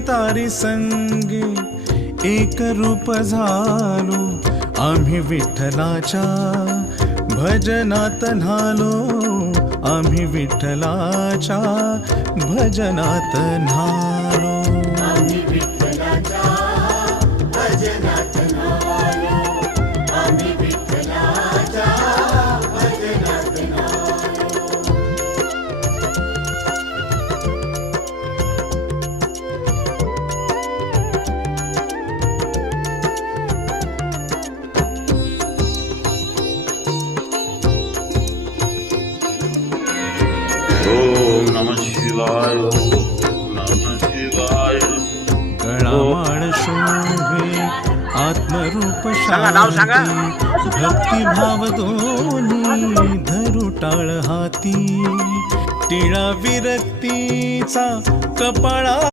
तारी संगी एक रूप झालो, आम्ही विठ्ठलाच्या भजनात न्हालो, आम्ही विठ्ठलाच्या भजनात न्हालो. आम्ही विठ्ठलाच्या भजनात न्हालो, आम्ही विठ्ठलाच्या भजनात न्हालो. ओम नमः शिवाय, ओम नमः शिवाय. गळामाळ शोभे आत्मरूप शांती, भक्तिभाव दोन्ही धरू टाळ हाती, टिळा विरक्तीचा कपाळा